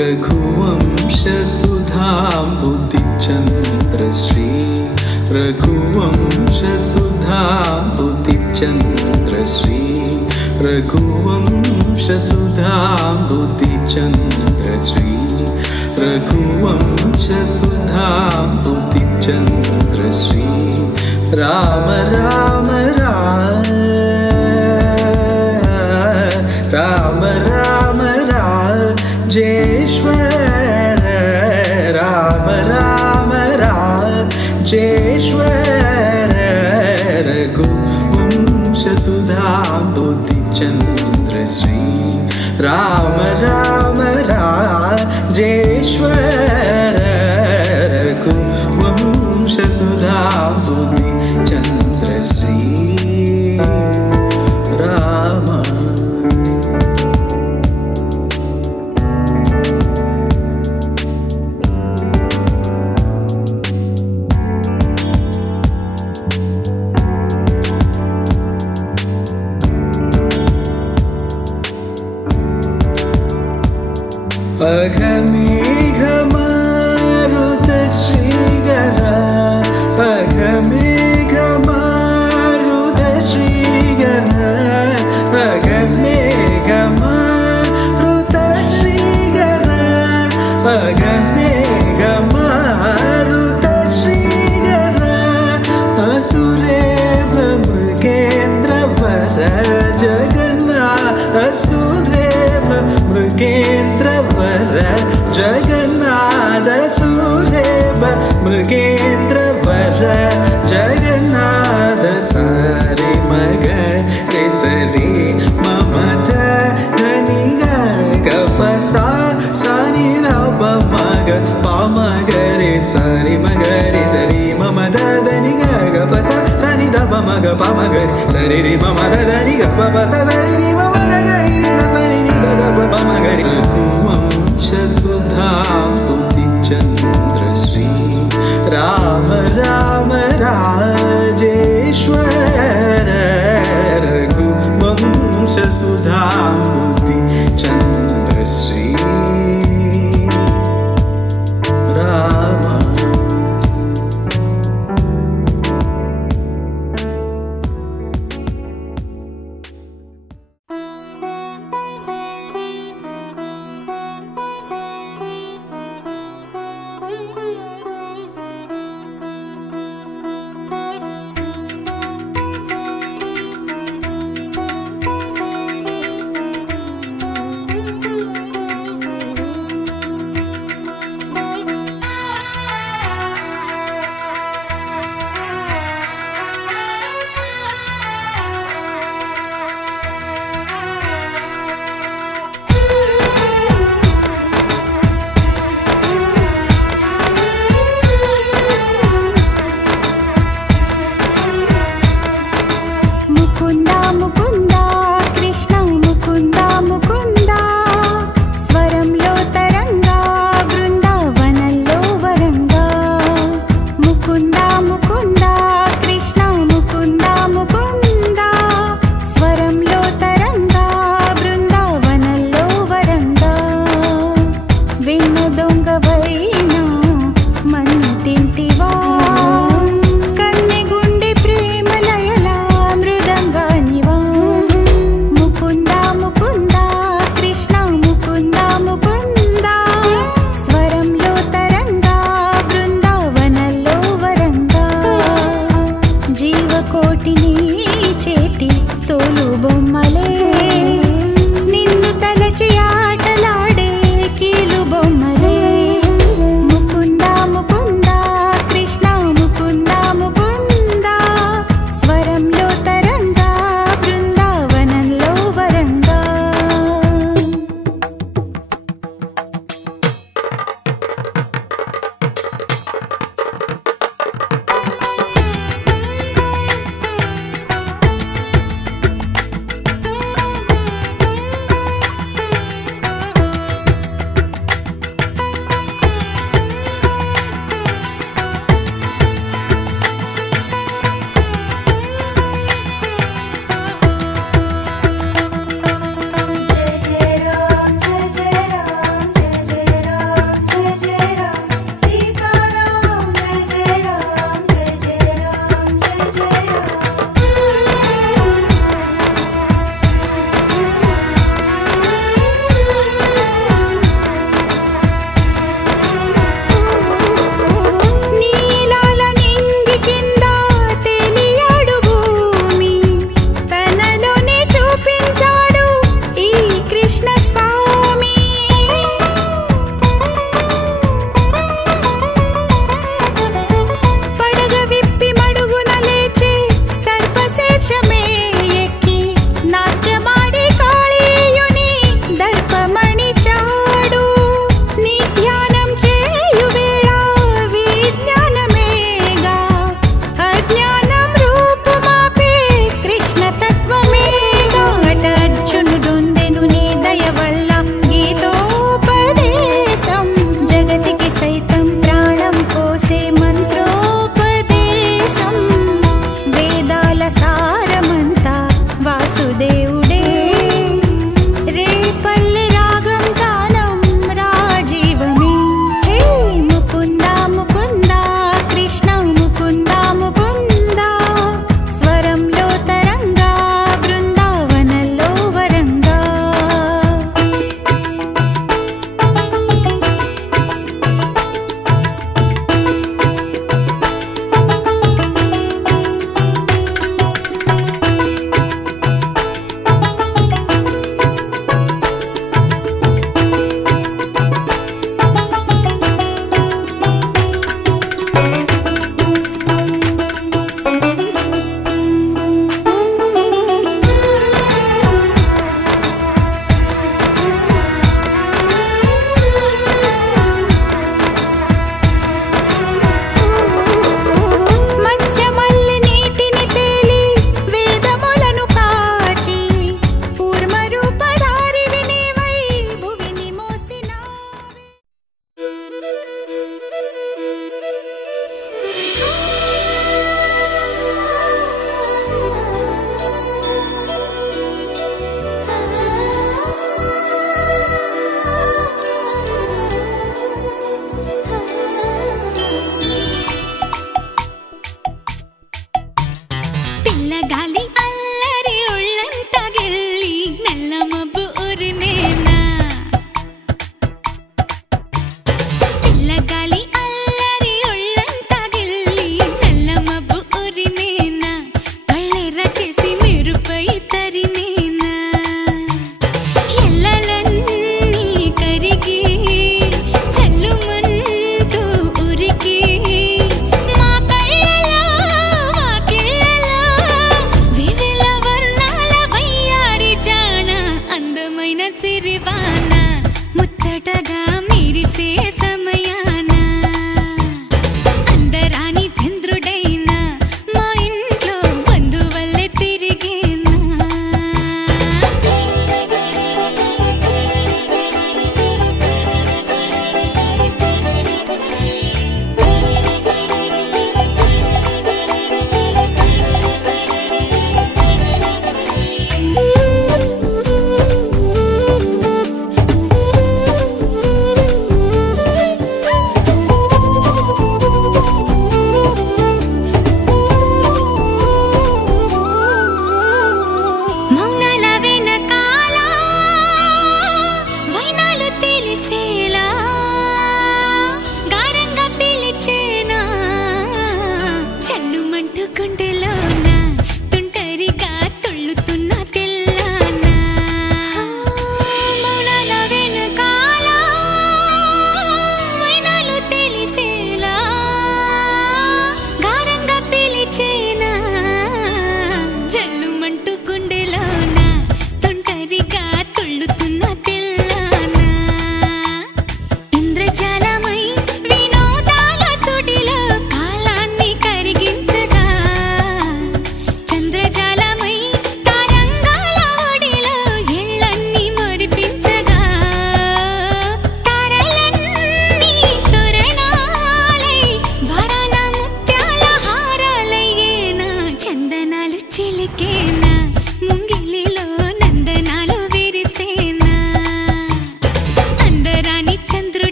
रघुवंशसुधाम्बुधिचन्द्रश्री रघुवंशसुधाम्बुधिचन्द्रश्री रघुवंशसुधाम्बुधिचन्द्रश्री रघुवंशसुधाम्बुधिचन्द्रश्री राम राम राम राम राम राजेश्वर राम राम राजेश्वर रघुवंशसुधाम्बुधिचन्द्रश्री राम राम राजेश्वर रघुवंशसुधाम्बुधिचन्द्रश्री राम पघमेघमारुतश्रीगरा पघमेघमारुतश्रीगरा पघमेघमारुतश्रीगरा पघमेघमारुतश्रीगरा असुरेव मृगेन्द्रवर जगन्नाथ असुरेव मृगेन्द्रवर जगन्नाथ सुरेव मृगेन्द्रवर जगन्नाथ सारे मग रे सरे ममद धनि ग प सा नि ध प मग प मग रे सरे मग रे सरे ममद धनि ग प सा नि ध प मग प मग रे सरे रे ममद धनि ग प सा धनि रे म मग ग रे सा नि ध प मग रे रघुवंशसुधाम्बुधिचन्द्रश्री राम राम राजेश्वर रघुवंशसुधाम्बुधिचन्द्रश्री राम కన్నె గుండె ప్రేమలయలా మృదంగానివా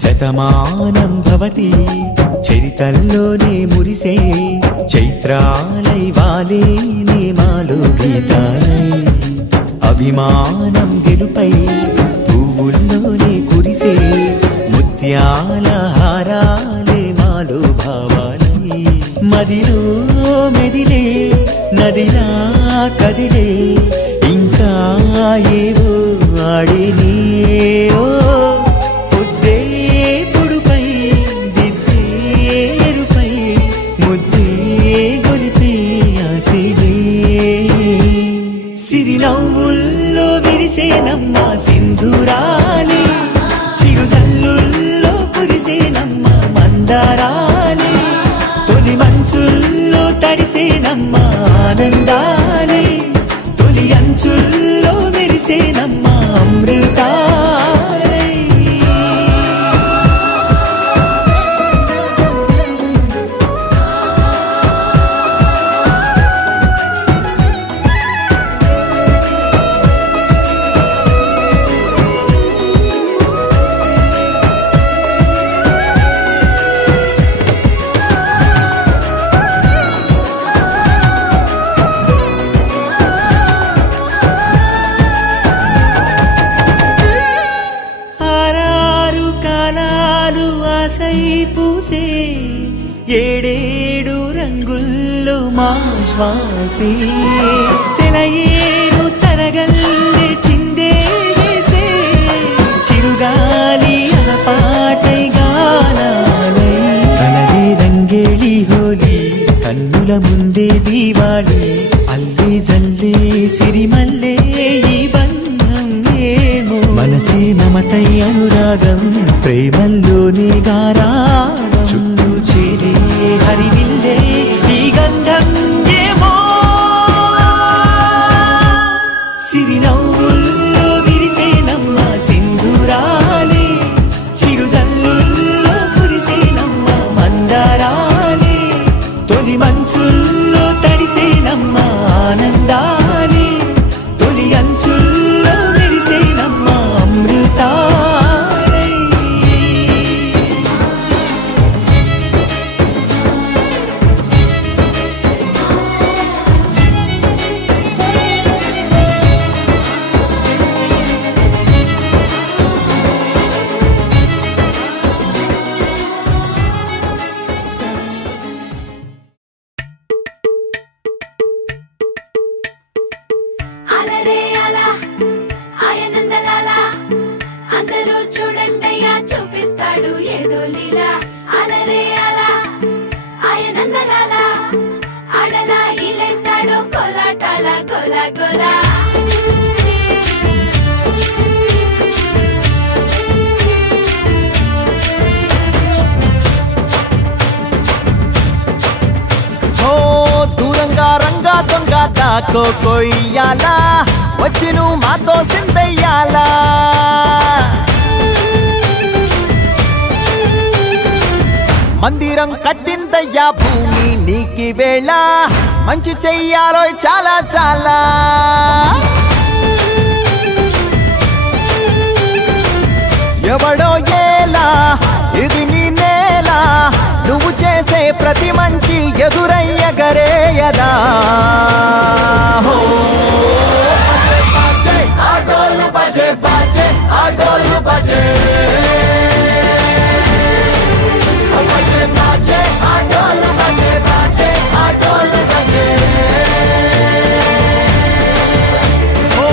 శతమానం భవతి చరితల్లోనే మురిసే చైత్రాలై వాలే నేమాలు గీతాలై అభిమానం గెలుపై పువ్వుల్లోనే కురిసే ముత్యాల హారాలే మాలో భావాలై మదిలో మెదిలే నదిలా కదిలే ఇంకా ఏవో ఆడినే ఓ పొద్దే పొడుపై దిద్దేరుపై ముద్దే గొలిపే ఆసిలే సిరినవ్వుల్లో విరిసేనమ్మ సింధూరాలే చిరుజల్లుల్లో కురిసేనమ్మ మందారాలే తొలి మంచుల్లో తడిసేనమ్మ ఆనందాలే తొలి అంచుల్లో మెరిసేనమ్మ అమృతాలే పూసే ఏడేడు రంగుల్లో మా శ్వాసే సెలయేరు తరగల్లే చిందే వేసే చిరుగాలి అలపాటై గానాలై కలలే రంగేళి హోలీ కన్నుల ముందే దీవాలి అల్లే జల్లే సిరిమల్లే ఈ బంధం ఏమో మనసే మమతై అనురాగం ప్రేమల్లోనే గారాడం చుట్టూ చేరే హరివిల్లే ఈ గంధం ఏమో సిరినవ్వుల్లో విరిసేనమ్మ సింధూరాలే చిరుజల్లుల్లో కురిసేనమ్మ మందారాలే తొలి మంచుల్లో తడిసేనమ్మ ఆనందాలే తొలి అంచుల్లో మెరిసేనమ్మ అమృతా దాకో కొయ్యాలా వచ్చి నువ్వు మాతో సిందయ్యాలా మందిరం కట్టిందయ్యా భూమి నీకి వేళ మంచి చెయ్యాలో చాలా చాలా ఎవడో ఏలా ఇది నీ నేల నువ్వు చేసే ప్రతి మంచి ఎదురయ్యగరేయదా ఆటోలు బజే బజే ఆటోలు బజే బజే బజే ఆటోలు బజే బజే ఆటోలు బజే ఓ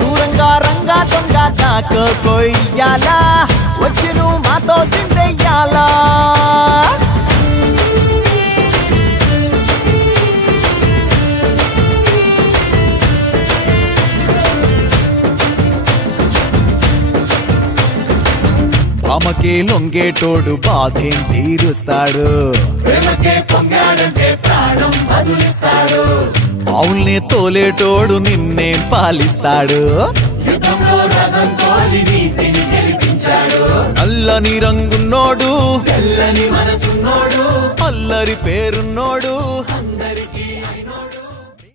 దూరంగా రంగా దొంగ నాకు కొయ్యాలా వచ్చి నువ్వు మాతో సిందెయ్యాలా ఆమెకే లొంగేటోడు బాధేం తీరుస్తాడు ఆవుల్ని తోలేటోడు నిన్నేం పాలిస్తాడు నల్లని రంగున్నోడు తెల్లని మనసున్నోడు అల్లరి పేరున్నోడు